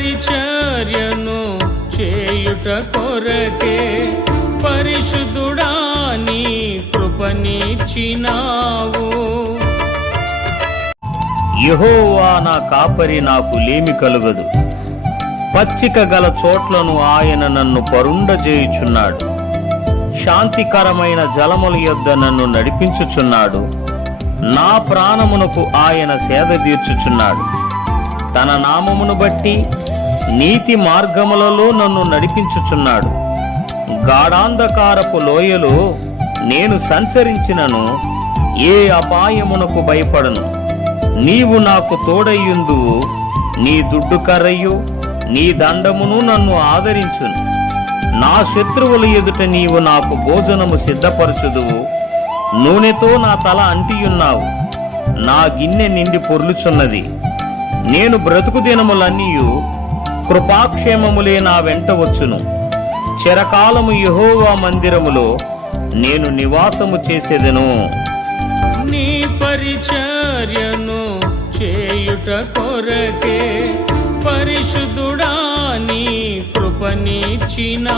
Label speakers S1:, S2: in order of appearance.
S1: పరిచర్యను చేయుట కొరకే పరిశుద్ధుడా నీ కృపనిచ్చినావు.
S2: యహోవా నా కాపరి నాకు లేమి కలుగదు. పచ్చిక గల చోట్లను ఆయన నన్ను పరుండజేయుచున్నాడు. శాంతికరమైన జలముల యొద్ద నన్ను నడిపించుచున్నాడు. నా ప్రాణమునకు ఆయన సేద తీర్చుచున్నాడు. తన నామమును బట్టి నీతి మార్గములలో నన్ను నడిపించుచున్నాడు. గాఢాంధకారపు లోయలో నేను సంచరించినను ఏ అపాయమునకు భయపడను. నీవు నాకు తోడయ్యుందువు నీ దుడ్డు కర్రయు నీ దండమును నన్ను ఆదరించును. నా శత్రువుల ఎదుట నీవు నాకు భోజనము సిద్ధపరచుదువు. నూనెతో నా తల అంటియున్నావు. నా గిన్నె నిండి పొర్లుచున్నది. నేను బ్రతుకు దినములన్నీయు కృపాక్షేమములే నా వెంట వచ్చును. చిరకాలము యహోవా మందిరములో నేను నివాసము చేసేదను.
S1: నీ పరిచర్యను చేయుట కొరకే పరిశుద్ధుడా నీ కృపనిచ్చినావు.